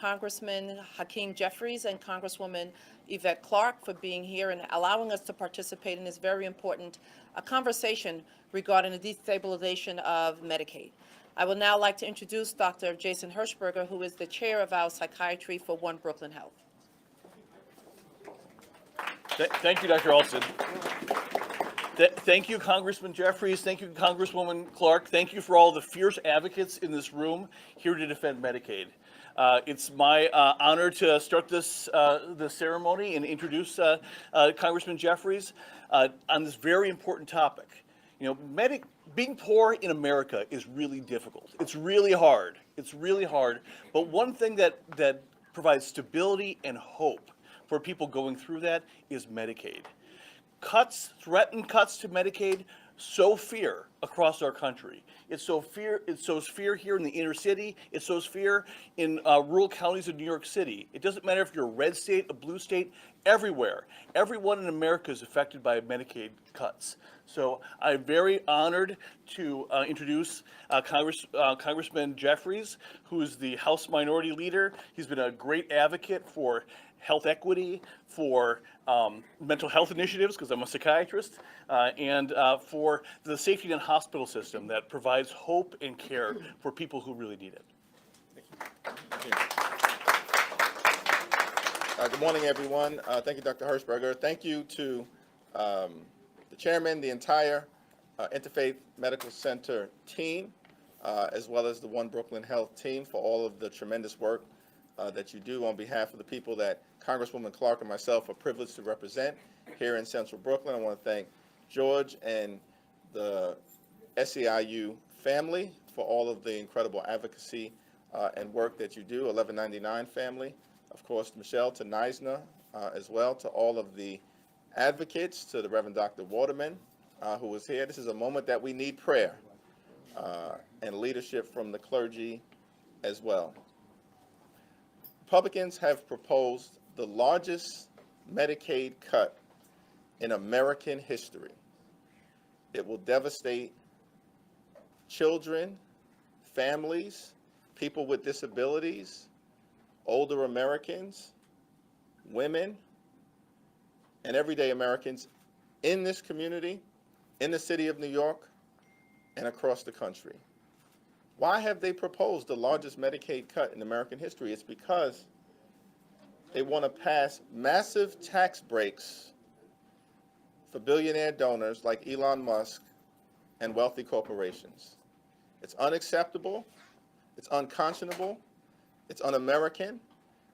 Congressman Hakeem Jeffries and Congresswoman Yvette Clarke for being here and allowing us to participate in this very important conversation regarding the destabilization of Medicaid. I would now like to introduce Dr. Jason Hirschberger, who is the chair of our psychiatry for One Brooklyn Health. Thank you, Dr. Alston. Thank you, Congressman Jeffries. Thank you, Congresswoman Clarke. Thank you for all the fierce advocates in this room here to defend Medicaid. It's my honor to start this ceremony and introduce Congressman Jeffries on this very important topic. You know, being poor in America is really difficult. It's really hard. It's really hard. But one thing that provides stability and hope for people going through that is Medicaid. Threatened cuts to Medicaid sow fear across our country. It sows fear here in the inner city. It sows fear in rural counties of New York City. It doesn't matter if you're a red state, a blue state, everywhere. Everyone in America is affected by Medicaid cuts. So I'm very honored to introduce Congressman Jeffries, who is the House Minority Leader. He's been a great advocate for health equity, for mental health initiatives, because I'm a psychiatrist, and for the safety net hospital system that provides hope and care for people who really need it. Thank you. Good morning, everyone. Thank you, Dr. Hirschberger. Thank you to the chairman, the entire Interfaith Medical Center team, as well as the One Brooklyn Health team for all of the tremendous work that you do on behalf of the people that Congresswoman Clarke and myself are privileged to represent here in Central Brooklyn. I want to thank George and the SEIU family for all of the incredible advocacy and work that you do, 1199 family, of course, Michelle, to Neisner as well, to all of the advocates, to the Reverend Dr. Waterman, who was here. This is a moment that we need prayer and leadership from the clergy as well. Republicans have proposed the largest Medicaid cut in American history. It will devastate children, families, people with disabilities, older Americans, women, and everyday Americans in this community, in the city of New York, and across the country. Why have they proposed the largest Medicaid cut in American history? It's because they want to pass massive tax breaks for billionaire donors like Elon Musk and wealthy corporations. It's unacceptable, it's unconscionable, it's un-American,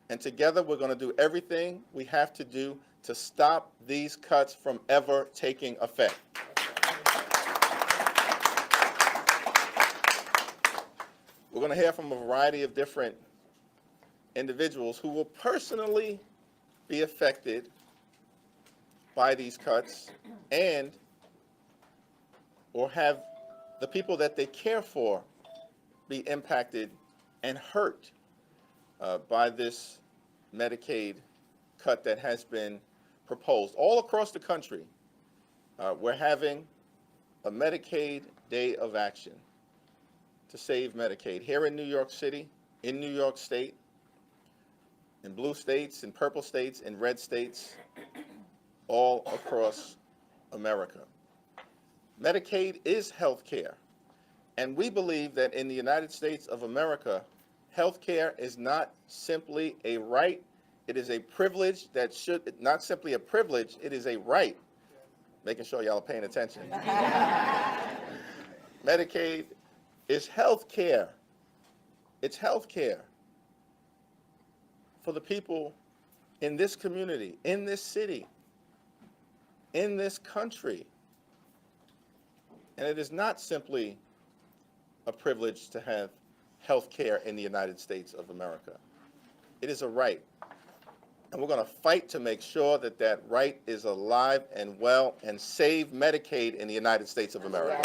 and together we're going to do everything we have to do to stop these cuts from ever taking effect. We're going to hear from a variety of different individuals who will personally be affected by these cuts and or have the people that they care for be impacted and hurt by this Medicaid cut that has been proposed. All across the country, we're having a Medicaid Day of Action to save Medicaid. Here in New York City, in New York State, in blue states, in purple states, in red states, all across America. Medicaid is health care, and we believe that in the United States of America, health care is not simply a right, it is a privilege that should, not simply a privilege, it is a right. Making sure y'all are paying attention. Medicaid is health care. It's health care for the people in this community, in this city, in this country. And it is not simply a privilege to have health care in the United States of America. It is a right. And we're going to fight to make sure that that right is alive and well and save Medicaid in the United States of America.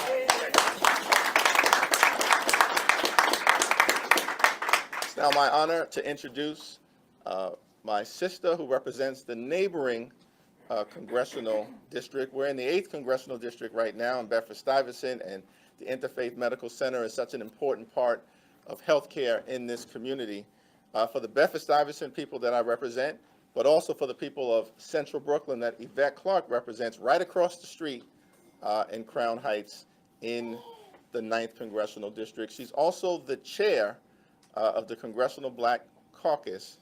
It's now my honor to introduce my sister, who represents the neighboring congressional district. We're in the 8th congressional district right now in Bedford-Stuyvesant, and the Interfaith Medical Center is such an important part of healthcare in this community. for the Bedford-Stuyvesant people that I represent, but also for the people of Central Brooklyn that Yvette Clarke represents right across the street in Crown Heights in the 9th Congressional District. She's also the chair of the Congressional Black Caucus,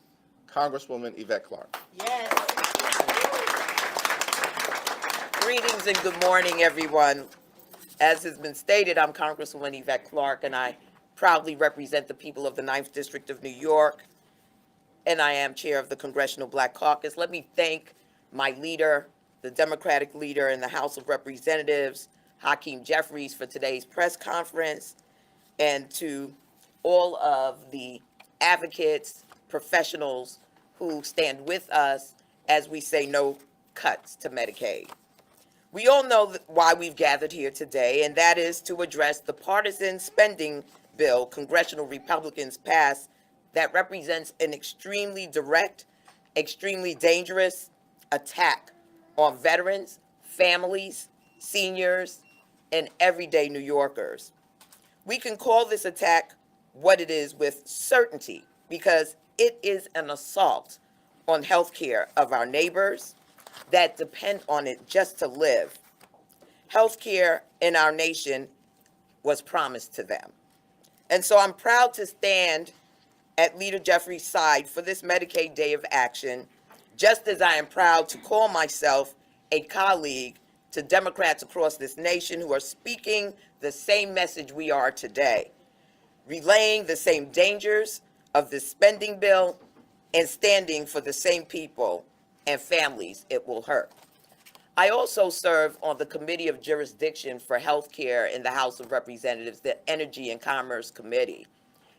Congresswoman Yvette Clarke. Yes. Greetings and good morning, everyone. As has been stated, I'm Congresswoman Yvette Clarke, and I proudly represent the people of the 9th District of New York, and I am chair of the Congressional Black Caucus. Let me thank my leader, the Democratic leader in the House of Representatives, Hakeem Jeffries, for today's press conference, and to all of the advocates, professionals who stand with us as we say no cuts to Medicaid. We all know why we've gathered here today, and that is to address the partisan spending bill Congressional Republicans passed that represents an extremely direct, extremely dangerous attack on veterans, families, seniors, and everyday New Yorkers. We can call this attack what it is with certainty because it is an assault on health care of our neighbors that depend on it just to live. Health care in our nation was promised to them. And so I'm proud to stand at Leader Jeffries' side for this Medicaid Day of Action, just as I am proud to call myself a colleague to Democrats across this nation who are speaking the same message we are today, relaying the same dangers of this spending bill and standing for the same people and families it will hurt. I also serve on the Committee of Jurisdiction for Health Care in the House of Representatives, the Energy and Commerce Committee.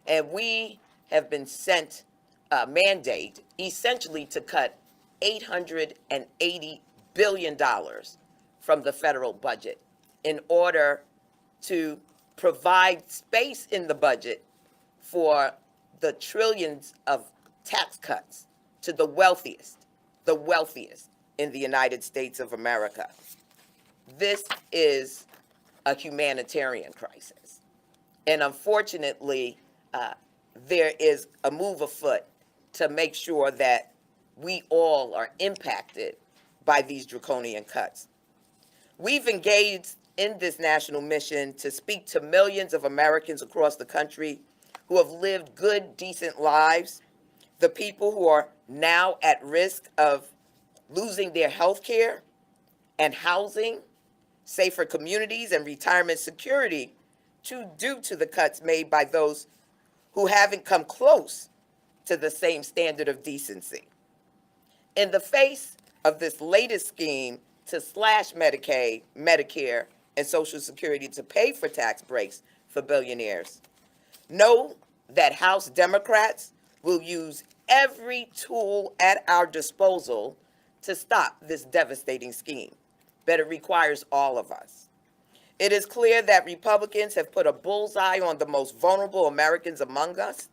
And we have been sent a mandate essentially to cut $880 billion from the federal budget in order to provide space in the budget for the trillions of tax cuts to the wealthiest in the United States of America. This is a humanitarian crisis. And unfortunately, there is a move afoot to make sure that we all are impacted by these draconian cuts. We've engaged in this national mission to speak to millions of Americans across the country who have lived good, decent lives, the people who are now at risk of losing their health care and housing, safer communities, and retirement security due to the cuts made by those who haven't come close to the same standard of decency. In the face of this latest scheme to slash Medicaid, Medicare, and Social Security to pay for tax breaks for billionaires, know that House Democrats will use every tool at our disposal to stop this devastating scheme, but it requires all of us. It is clear that Republicans have put a bullseye on the most vulnerable Americans among us,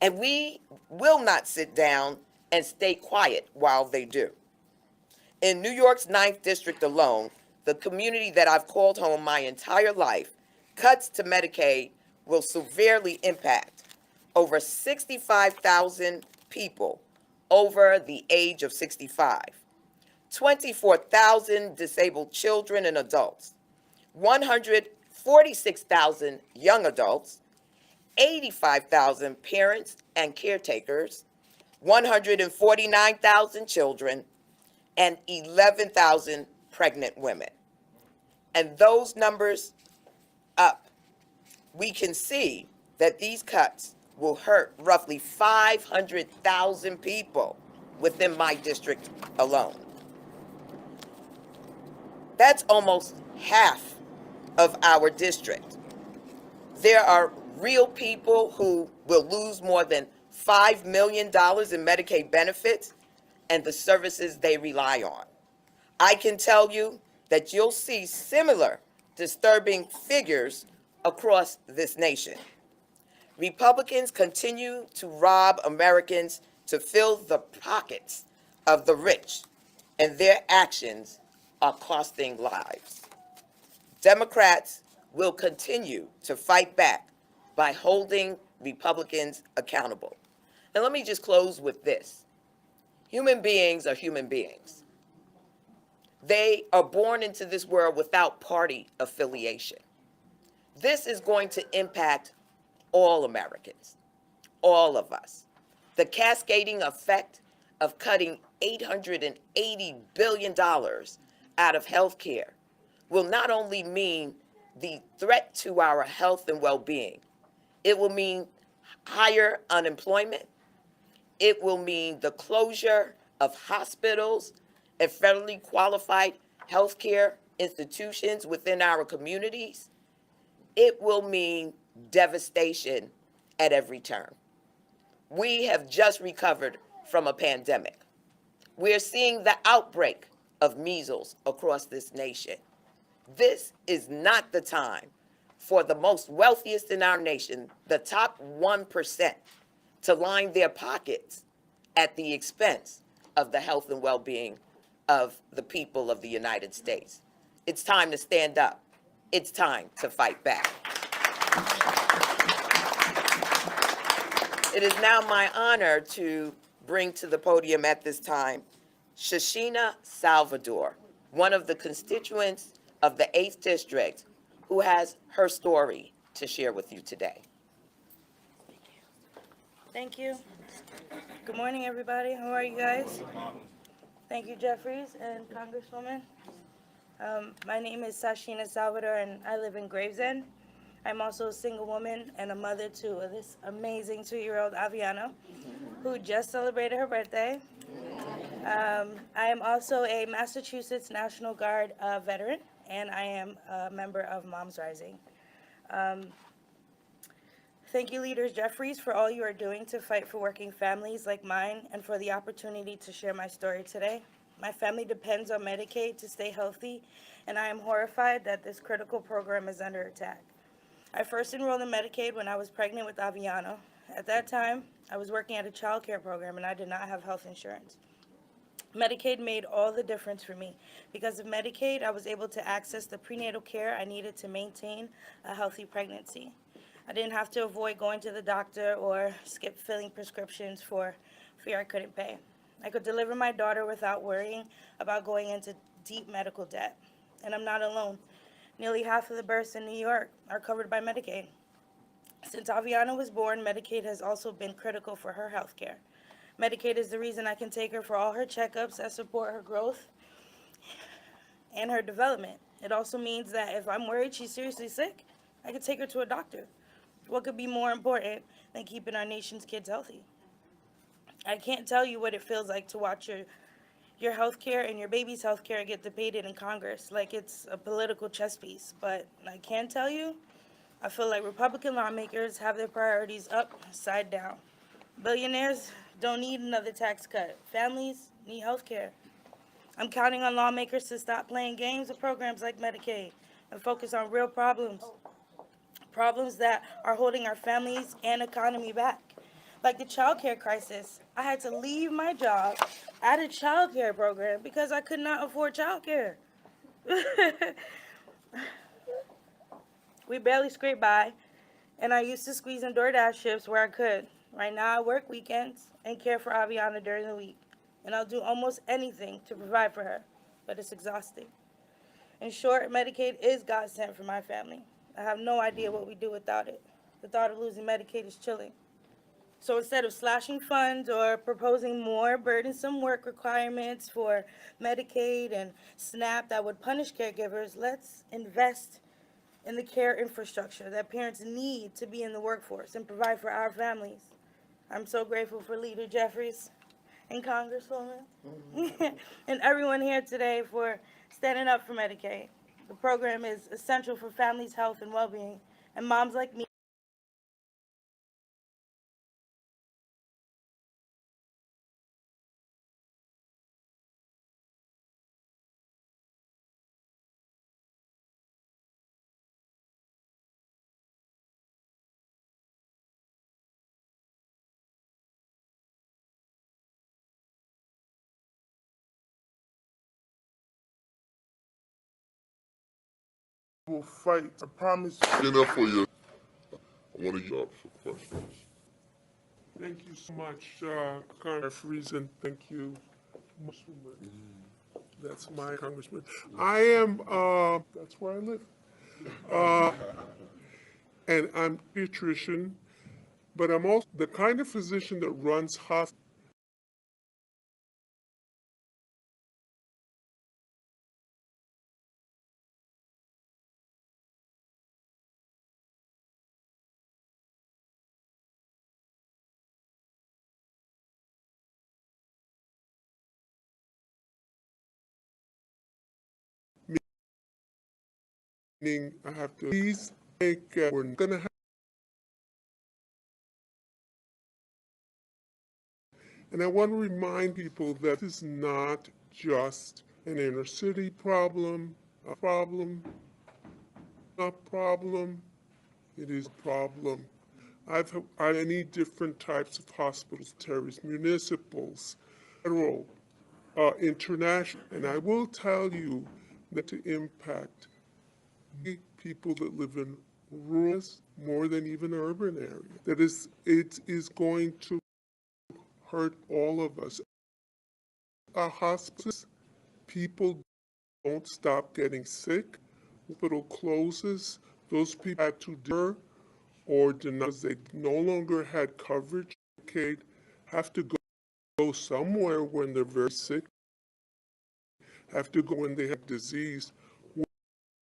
and we will not sit down and stay quiet while they do. In New York's 9th District alone, the community that I've called home my entire life, cuts to Medicaid will severely impact over 65,000 people over the age of 65, 24,000 disabled children and adults, 146,000 young adults, 85,000 parents and caretakers, 149,000 children, and 11,000 pregnant women. And those numbers up, we can see that these cuts will hurt roughly 500,000 people within my district alone. That's almost half of our district. There are real people who will lose more than $5 million in Medicaid benefits and the services they rely on. I can tell you that you'll see similar disturbing figures across this nation. Republicans continue to rob Americans to fill the pockets of the rich, and their actions are costing lives. Democrats will continue to fight back by holding Republicans accountable. And let me just close with this. Human beings are human beings. They are born into this world without party affiliation. This is going to impact all Americans, all of us. The cascading effect of cutting $880 billion out of health care will not only mean the threat to our health and well-being, it will mean higher unemployment, it will mean the closure of hospitals and federally qualified healthcare institutions within our communities. It will mean devastation at every turn. We have just recovered from a pandemic. We're seeing the outbreak of measles across this nation. This is not the time for the most wealthiest in our nation, the top 1%, to line their pockets at the expense of the health and well-being of the people of the United States. It's time to stand up. It's time to fight back. It is now my honor to bring to the podium at this time Shashina Salvador, one of the constituents of the 8th District, who has her story to share with you today. Thank you. Good morning, everybody. How are you guys? Thank you, Jeffries and Congresswoman. My name is Shashina Salvador, and I live in Gravesend. I'm also a single woman and a mother to this amazing 2-year-old Aviana, who just celebrated her birthday. I am also a Massachusetts National Guard veteran, and I am a member of Moms Rising. Thank you, Leaders Jeffries, for all you are doing to fight for working families like mine and for the opportunity to share my story today. My family depends on Medicaid to stay healthy, and I am horrified that this critical program is under attack. I first enrolled in Medicaid when I was pregnant with Aviana. At that time, I was working at a child care program, and I did not have health insurance. Medicaid made all the difference for me. Because of Medicaid, I was able to access the prenatal care I needed to maintain a healthy pregnancy. I didn't have to avoid going to the doctor or skip filling prescriptions for fear I couldn't pay. I could deliver my daughter without worrying about going into deep medical debt. And I'm not alone. Nearly half of the births in New York are covered by Medicaid. Since Aviana was born, Medicaid has also been critical for her health care. Medicaid is the reason I can take her for all her checkups that support her growth and her development. It also means that if I'm worried she's seriously sick, I can take her to a doctor. What could be more important than keeping our nation's kids healthy? I can't tell you what it feels like to watch your health care and your baby's health care get debated in Congress like it's a political chess piece. But I can tell you, I feel like Republican lawmakers have their priorities upside down. Billionaires don't need another tax cut. Families need health care. I'm counting on lawmakers to stop playing games with programs like Medicaid and focus on real problems. Problems that are holding our families and economy back. Like the child care crisis. I had to leave my job at a child care program because I could not afford child care. We barely scraped by, and I used to squeeze in DoorDash shifts where I could. Right now I work weekends and care for Aviana during the week, and I'll do almost anything to provide for her, but it's exhausting. In short, Medicaid is God sent for my family. I have no idea what we do without it. The thought of losing Medicaid is chilling. So instead of slashing funds or proposing more burdensome work requirements for Medicaid and SNAP that would punish caregivers, let's invest in the care infrastructure that parents need to be in the workforce and provide for our families. I'm so grateful for Leader Jeffries and Congresswoman and everyone here today for standing up for Medicaid. The program is essential for families' health and well-being, and moms like me will fight. I promise. Stand up for you. I want to you up for questions. Thank you so much, Jeffries, and thank you, Congresswoman. That's my congressman. I am, that's where I live. And I'm a pediatrician, but I'm also the kind of physician that runs hospitals. Meaning I have to please make, we're gonna have, and I want to remind people that this is not just an inner city problem, it is a problem. I've had many different types of hospitals, terrorist municipals, federal, international, and I will tell you that to impact people that live in rural more than even urban areas. That is, it is going to hurt all of us. Our hospices, people don't stop getting sick. Hospital closes. Those people had to defer or deny because they no longer had coverage. Medicaid have to go somewhere when they're very sick. Have to go when they have disease.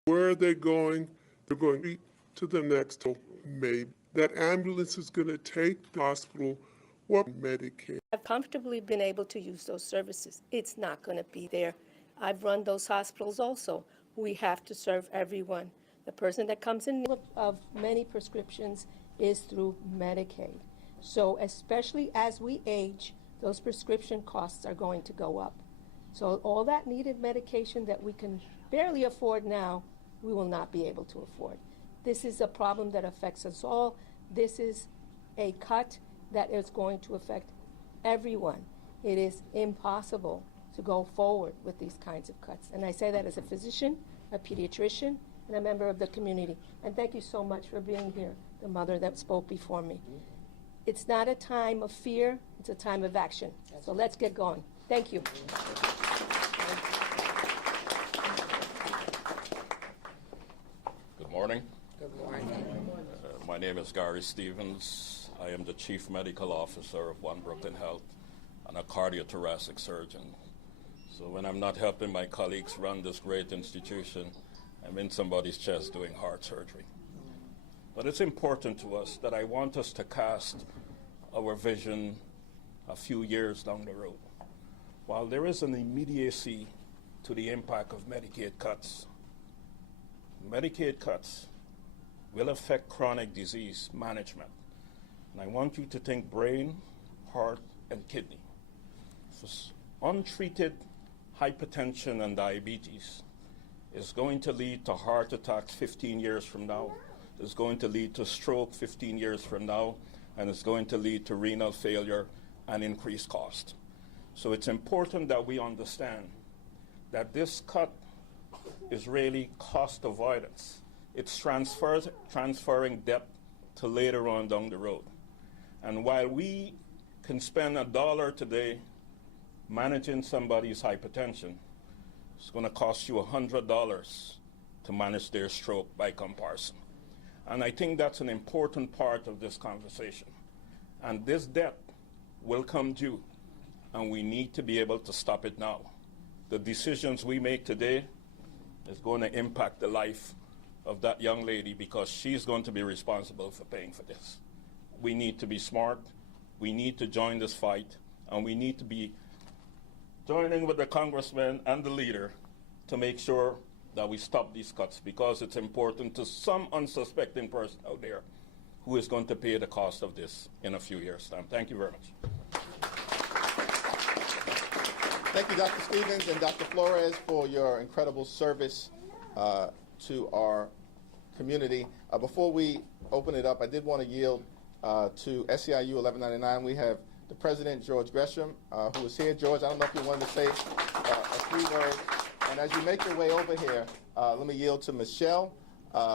Where are they going? They're going to the next maybe. That ambulance is going to take the hospital or Medicaid. I've comfortably been able to use those services. It's not going to be there. I've run those hospitals also. We have to serve everyone. The person that comes in need of many prescriptions is through Medicaid. So especially as we age, those prescription costs are going to go up. So all that needed medication that we can barely afford now, we will not be able to afford. This is a problem that affects us all. This is a cut that is going to affect everyone. It is impossible to go forward with these kinds of cuts. And I say that as a physician, a pediatrician, and a member of the community. And thank you so much for being here, the mother that spoke before me. It's not a time of fear, it's a time of action. So let's get going. Thank you. Good morning. Good morning. My name is Gary Stevens. I am the Chief Medical Officer of One Brooklyn Health and a cardiothoracic surgeon. So when I'm not helping my colleagues run this great institution, I'm in somebody's chest doing heart surgery. But it's important to us that I want us to cast our vision a few years down the road. While there is an immediacy to the impact of Medicaid cuts will affect chronic disease management. And I want you to think brain, heart, and kidney. For untreated hypertension and diabetes is going to lead to heart attacks 15 years from now. It's going to lead to stroke 15 years from now, and it's going to lead to renal failure and increased cost. So it's important that we understand that this cut is really cost avoidance. It's transferring debt to later on down the road. And while we can spend $1 today managing somebody's hypertension, it's going to cost you $100 to manage their stroke by comparison. And I think that's an important part of this conversation. And this debt will come due, and we need to be able to stop it now. The decisions we make today is going to impact the life of that young lady because she's going to be responsible for paying for this. We need to be smart. We need to join this fight, and we need to be joining with the congressman and the leader to make sure that we stop these cuts because it's important to some unsuspecting person out there who is going to pay the cost of this in a few years' time. Thank you very much. Thank you, Dr. Stevens and Dr. Flores, for your incredible service to our community. Before we open it up, I did want to yield to SEIU 1199. We have the president, George Gresham, who is here. George, I don't know if you wanted to say a few words. And as you make your way over here, let me yield to Michelle,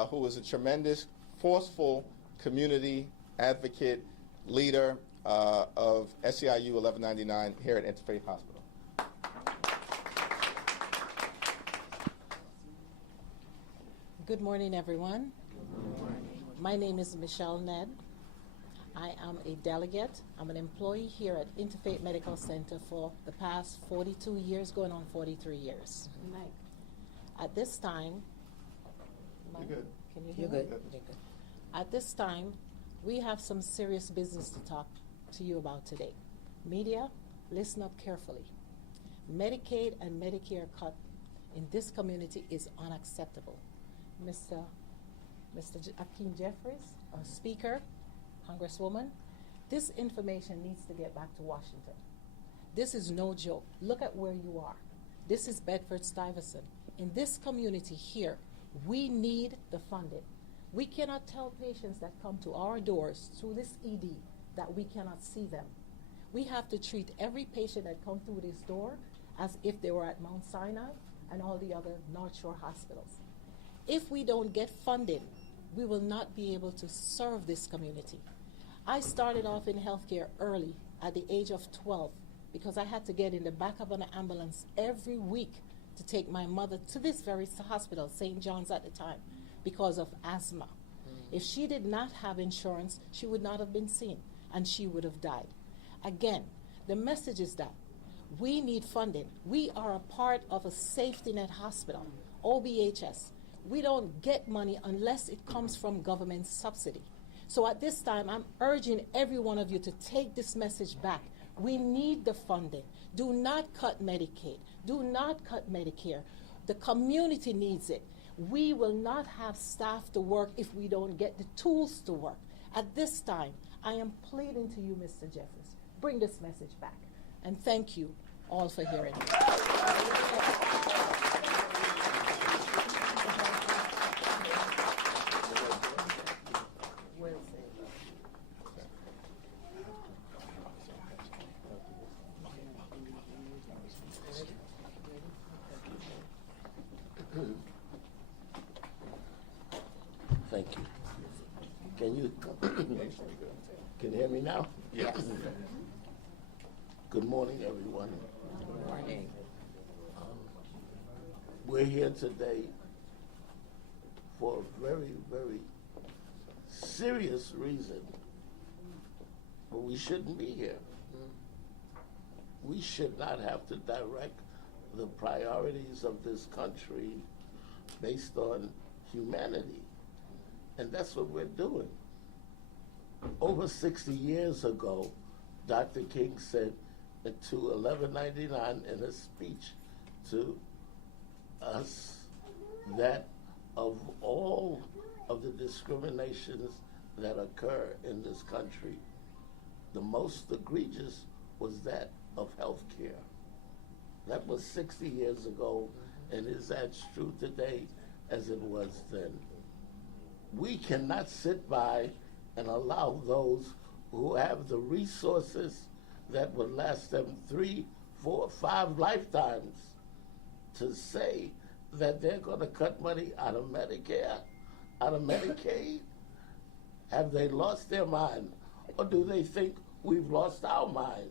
who is a tremendous, forceful community advocate, leader, of SEIU 1199 here at Interfaith Hospital. Good morning, everyone. My name is Michelle Ned. I am a delegate. I'm an employee here at Interfaith Medical Center for the past 42 years, going on 43 years. At this time, You're good. can you hear You're me? good. You're good. At this time, we have some serious business to talk to you about today. Media, listen up carefully. Medicaid and Medicare cut in this community is unacceptable. Mr. Akeem Jeffries, our Speaker, Congresswoman, this information needs to get back to Washington. This is no joke. Look at where you are. This is Bedford-Stuyvesant. In this community here, we need the funding. We cannot tell patients that come to our doors through this ED that we cannot see them. We have to treat every patient that comes through this door as if they were at Mount Sinai and all the other North Shore hospitals. If we don't get funding, we will not be able to serve this community. I started off in healthcare early at the age of 12 because I had to get in the back of an ambulance every week to take my mother to this very hospital, St. John's at the time, because of asthma. If she did not have insurance, she would not have been seen and she would have died. Again, the message is that we need funding. We are a part of a safety net hospital, OBHS. We don't get money unless it comes from government subsidy. So at this time, I'm urging every one of you to take this message back. We need the funding. Do not cut Medicaid. Do not cut Medicare. The community needs it. We will not have staff to work if we don't get the tools to work. At this time, I am pleading to you, Mr. Jeffries, bring this message back. And thank you all for hearing me. Thank you. Can you hear me now? Yes. Good morning, everyone. Good morning. We're here today for a very, very serious reason, but we shouldn't be here. We should not have to direct the priorities of this country based on humanity. And that's what we're doing. Over 60 years ago, Dr. King said to 1199 in a speech to us that of all of the discriminations that occur in this country, the most egregious was that of health care. That was 60 years ago, and is as true today as it was then. We cannot sit by and allow those who have the resources that would last them 3, 4, 5 lifetimes to say that they're going to cut money out of Medicare, out of Medicaid. Have they lost their mind? Or do they think we've lost our mind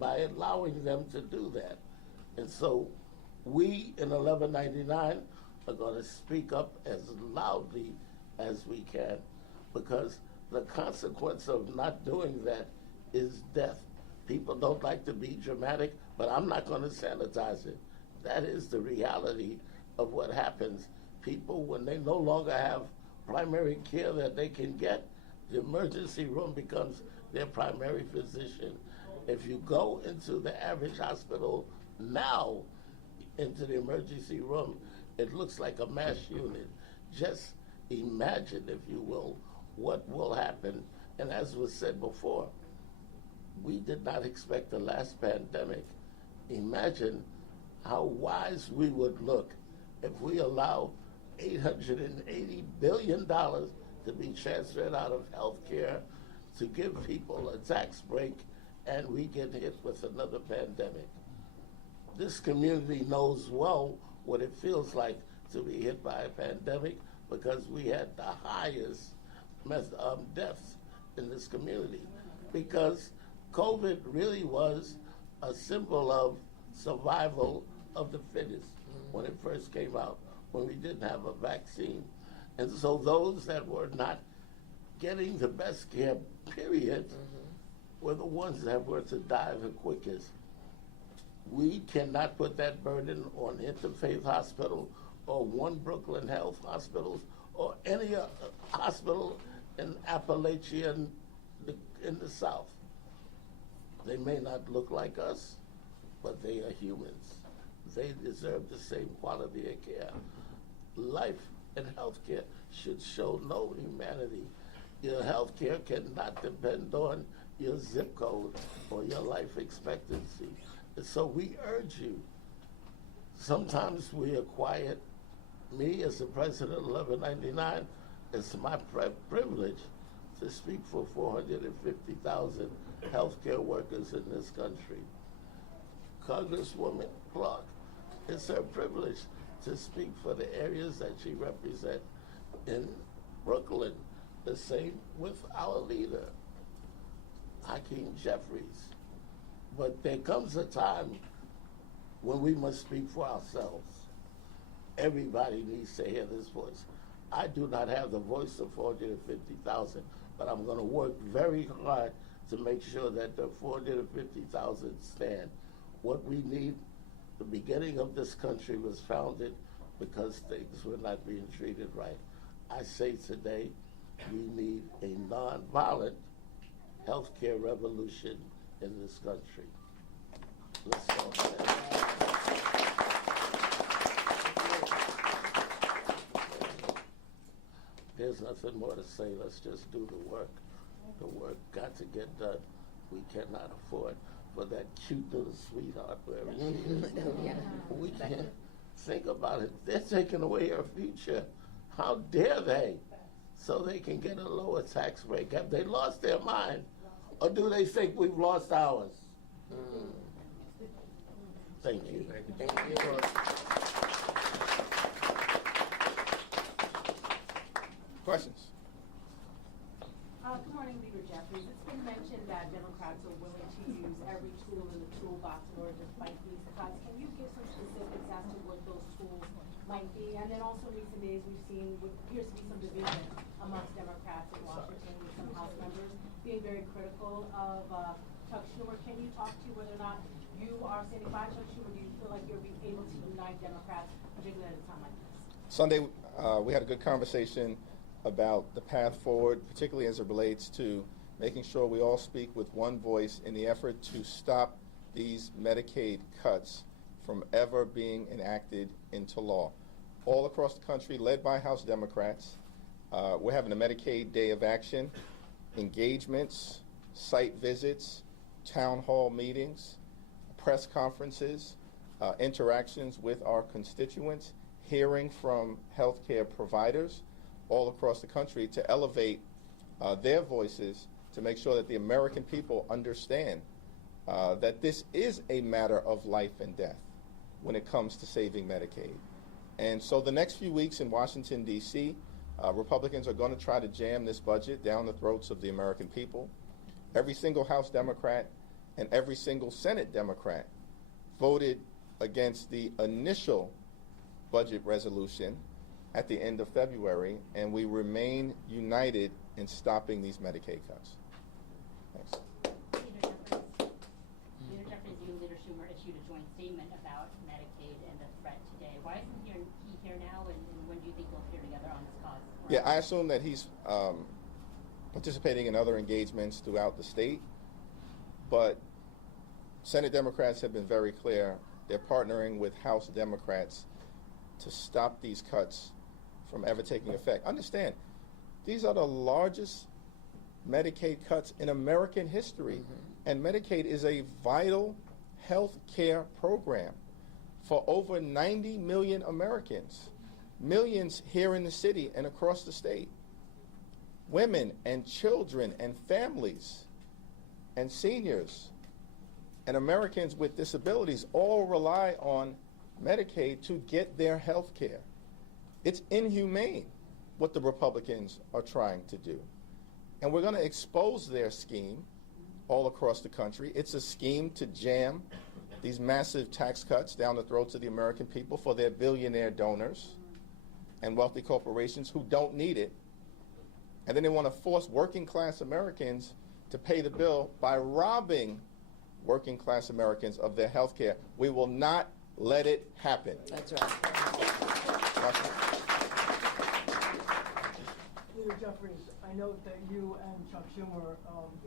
by allowing them to do that? And so we in 1199 are going to speak up as loudly as we can, because the consequence of not doing that is death. People don't like to be dramatic, but I'm not going to sanitize it. That is the reality of what happens. People, when they no longer have primary care that they can get, the emergency room becomes their primary physician. If you go into the average hospital now, into the emergency room, it looks like a mass unit. Just imagine, if you will, what will happen. And as was said before, we did not expect the last pandemic. Imagine how wise we would look if we allow $880 billion to be transferred out of health care to give people a tax break, and we get hit with another pandemic. This community knows well what it feels like to be hit by a pandemic, because we had the highest deaths in this community. because COVID really was a symbol of survival of the fittest when it first came out, when we didn't have a vaccine. And so those that were not getting the best care, period, were the ones that were to die the quickest. We cannot put that burden on Interfaith Hospital or One Brooklyn Health Hospitals or any hospital in Appalachia in the South. They may not look like us, but they are humans. They deserve the same quality of care. Life and health care should show no humanity. Your health care cannot depend on your zip code or your life expectancy. And so we urge you, sometimes we are quiet. Me, as the president of 1199, it's my privilege to speak for 450,000 healthcare workers in this country. Congresswoman Clarke, it's her privilege to speak for the areas that she represents in Brooklyn. The same with our leader, Hakeem Jeffries. But there comes a time when we must speak for ourselves. Everybody needs to hear this voice. I do not have the voice of 450,000, but I'm going to work very hard to make sure that the 450,000 stand. What we need, the beginning of this country was founded because things were not being treated right. I say today, we need a nonviolent healthcare revolution in this country. Let's go. There's nothing more to say. Let's just do the work. The work got to get done. We cannot afford for that cute little sweetheart wherever she is. We can't think about it. They're taking away her future. How dare they? So they can get a lower tax rate. Have they lost their mind? Or do they think we've lost ours? Thank you. Thank you. Questions? Good morning, Leader Jeffries. It's been mentioned that Democrats are willing to use every tool in the toolbox in order to fight these cuts. Can you give some specifics as to what those tools might be? And then also in recent days, we've seen what appears to be some division amongst Democrats in Washington, with some House members being very critical of Chuck Schumer. Can you talk to whether or not you are standing by Chuck Schumer? Do you feel like you're able to unite Democrats, particularly at a time like this? Sunday, we had a good conversation about the path forward, particularly as it relates to making sure we all speak with one voice in the effort to stop these Medicaid cuts from ever being enacted into law. All across the country, led by House Democrats, we're having a Medicaid Day of Action, engagements, site visits, town hall meetings, press conferences, interactions with our constituents, hearing from healthcare providers all across the country to elevate their voices to make sure that the American people understand that this is a matter of life and death when it comes to saving Medicaid. And so the next few weeks in Washington, D.C., Republicans are going to try to jam this budget down the throats of the American people. Every single House Democrat and every single Senate Democrat voted against the initial budget resolution at the end of February, and we remain united in stopping these Medicaid cuts. Thanks. Leader Jeffries, you and Leader Schumer issued a joint statement about Medicaid and the threat today. Why isn't he here now, and when do you think we'll appear together on this cause? Yeah, I assume that he's participating in other engagements throughout the state, but Senate Democrats have been very clear. They're partnering with House Democrats to stop these cuts from ever taking effect. Understand, these are the largest Medicaid cuts in American history, and Medicaid is a vital health care program for over 90 million Americans, millions here in the city and across the state. Women and children and families and seniors and Americans with disabilities all rely on Medicaid to get their health care. It's inhumane what the Republicans are trying to do. And we're going to expose their scheme all across the country. It's a scheme to jam these massive tax cuts down the throats of the American people for their billionaire donors and wealthy corporations who don't need it. And then they want to force working class Americans to pay the bill by robbing working class Americans of their health care. We will not let it happen. That's right. Leader Jeffries, I note that you and Chuck Schumer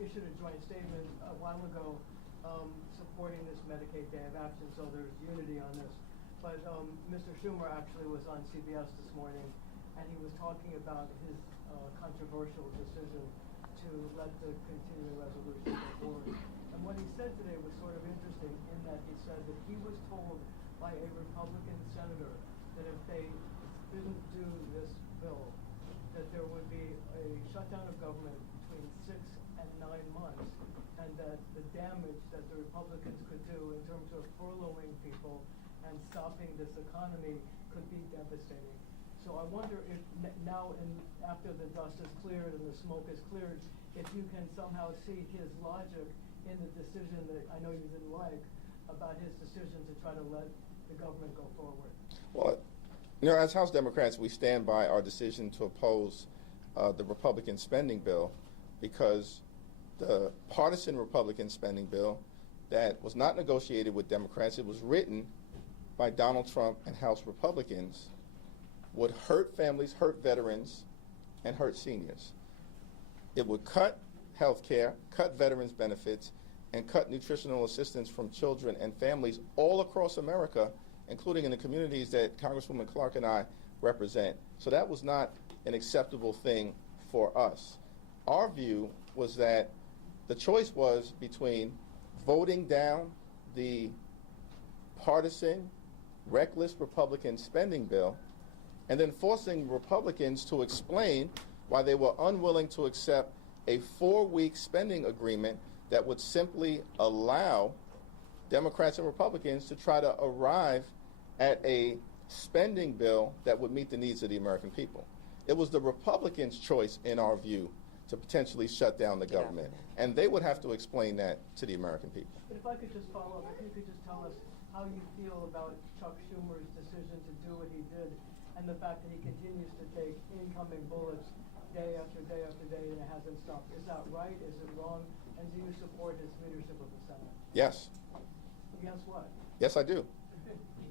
issued a joint statement a while ago supporting this Medicaid Day of Action, so there's unity on this. But Mr. Schumer actually was on CBS this morning, and he was talking about his controversial decision to let the continuing resolution go forward. And what he said today was sort of interesting in that he said that he was told by a Republican senator that if they didn't do this bill, that there would be a shutdown of government between 6 and 9 months, and that the damage that the Republicans could do in terms of furloughing people and stopping this economy could be devastating. So I wonder if now, after the dust is cleared and the smoke is cleared, if you can somehow see his logic in the decision that I know you didn't like, about his decision to try to let the government go forward. Well, you know, as House Democrats, we stand by our decision to oppose the Republican spending bill, because the partisan Republican spending bill that was not negotiated with Democrats, it was written by Donald Trump and House Republicans, would hurt families, hurt veterans, and hurt seniors. It would cut health care, cut veterans benefits, and cut nutritional assistance from children and families all across America, including in the communities that Congresswoman Clarke and I represent. So that was not an acceptable thing for us. Our view was that the choice was between voting down the partisan, reckless Republican spending bill and then forcing Republicans to explain why they were unwilling to accept a 4-week spending agreement that would simply allow Democrats and Republicans to try to arrive at a spending bill that would meet the needs of the American people. It was the Republicans' choice, in our view, to potentially shut down the government. And they would have to explain that to the American people. But if I could just follow up, if you could just tell us how you feel about Chuck Schumer's decision to do what he did, and the fact that he continues to take incoming bullets day after day after day and it hasn't stopped. Is that right? Is it wrong? And do you support his leadership of the Senate? Yes. Yes, what? Yes, I do.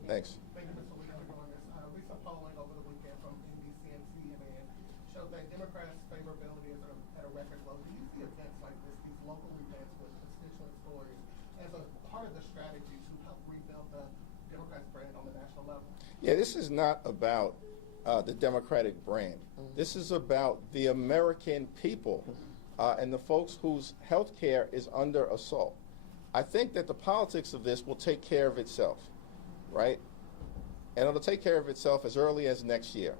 Thanks. Thank you, Mr. Leader, for doing this. Recent polling over the weekend from NBC and CNN showed that Democrats' favorability is at a record low. Do you see events like this, these local events with constituent stories, as a part of the strategy to help rebuild the Democrats' brand on the national level? Yeah, this is not about the Democratic brand. This is about the American people and the folks whose health care is under assault. I think that the politics of this will take care of itself, right? And it'll take care of itself as early as next year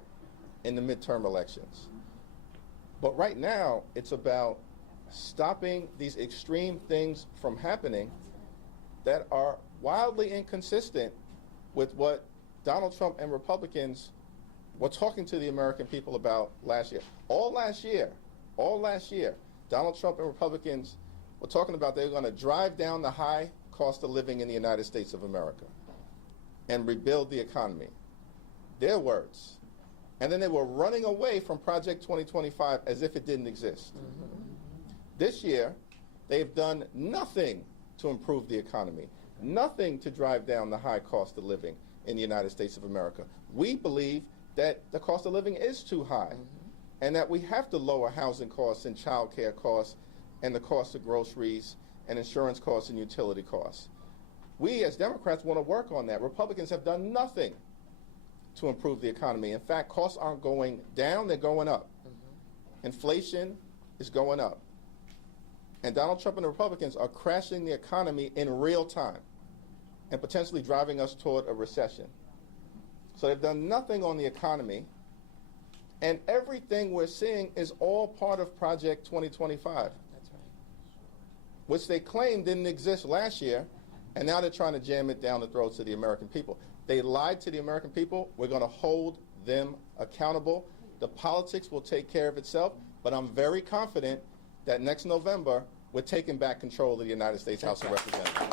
in the midterm elections. But right now, it's about stopping these extreme things from happening that are wildly inconsistent with what Donald Trump and Republicans were talking to the American people about last year. All last year, Donald Trump and Republicans were talking about they were going to drive down the high cost of living in the United States of America and rebuild the economy. Their words. And then they were running away from Project 2025 as if it didn't exist. This year, they've done nothing to improve the economy, nothing to drive down the high cost of living in the United States of America. We believe that the cost of living is too high and that we have to lower housing costs and child care costs and the cost of groceries and insurance costs and utility costs. We as Democrats want to work on that. Republicans have done nothing to improve the economy. In fact, costs aren't going down, they're going up. Inflation is going up. And Donald Trump and the Republicans are crashing the economy in real time and potentially driving us toward a recession. So they've done nothing on the economy, and everything we're seeing is all part of Project 2025. That's right. Which they claimed didn't exist last year, and now they're trying to jam it down the throats of the American people. They lied to the American people. We're going to hold them accountable. The politics will take care of itself, but I'm very confident that next November we're taking back control of the United States House of Representatives.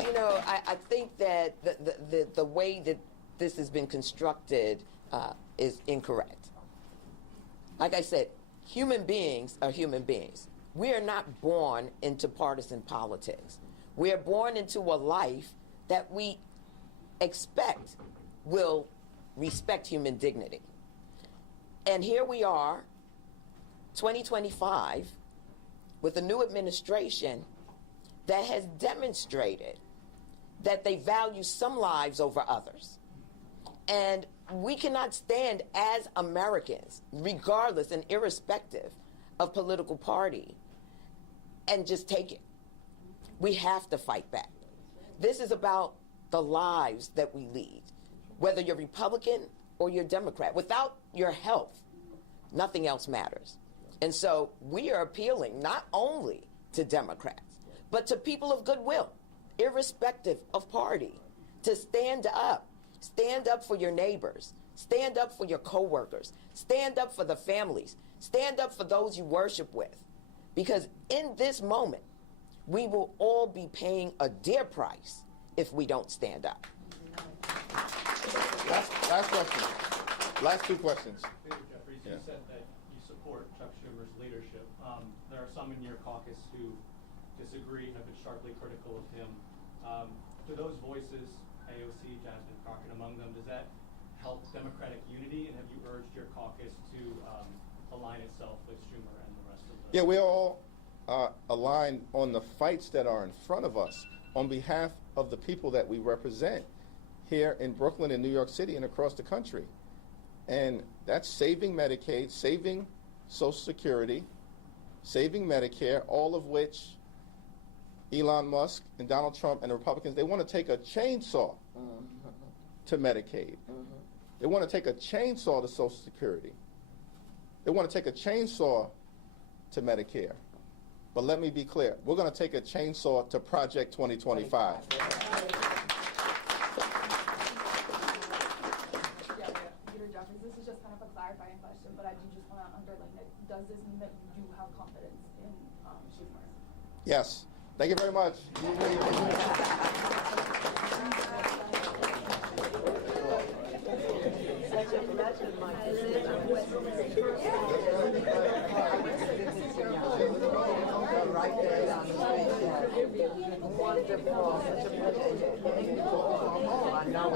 You know, I think that the way that this has been constructed is incorrect. Like I said, human beings are human beings. We are not born into partisan politics. We are born into a life that we expect will respect human dignity. And here we are, 2025, with a new administration that has demonstrated that they value some lives over others. And we cannot stand as Americans, regardless and irrespective of political party, and just take it. We have to fight back. This is about the lives that we lead, whether you're Republican or you're Democrat. Without your health, nothing else matters. And so we are appealing not only to Democrats, but to people of goodwill, irrespective of party, to stand up. Stand up for your neighbors. Stand up for your coworkers. Stand up for the families. Stand up for those you worship with. Because in this moment, we will all be paying a dear price if we don't stand up. Last question. Last two questions. Jeffries, you said that you support Chuck Schumer's leadership. There are some in your caucus who disagree and have been sharply critical of him. To those voices, AOC, Jasmine Crockett among them, does that help Democratic unity? And have you urged your caucus to align itself with Schumer and the rest of the... Yeah, we're all aligned on the fights that are in front of us on behalf of the people that we represent here in Brooklyn and New York City and across the country. And that's saving Medicaid, saving Social Security, saving Medicare, all of which Elon Musk and Donald Trump and the Republicans, they want to take a chainsaw to Medicaid. They want to take a chainsaw to Social Security. They want to take a chainsaw to Medicare. But let me be clear, we're going to take a chainsaw to Project 2025. Peter Jeffries, this is just kind of a clarifying question, but I do just want to underline that. Does this mean that you do have confidence in Schumer? Yes. Thank you very much. Such a pleasure, Mike. Right there on the street. Wonderful. Such a pleasure. I know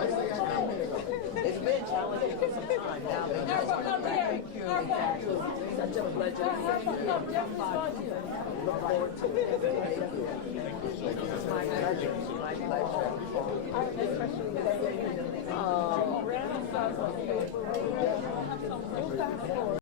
it's been challenging for some time now. Thank you. Such a pleasure. Look forward to it. It's my pleasure. My pleasure. Our next question is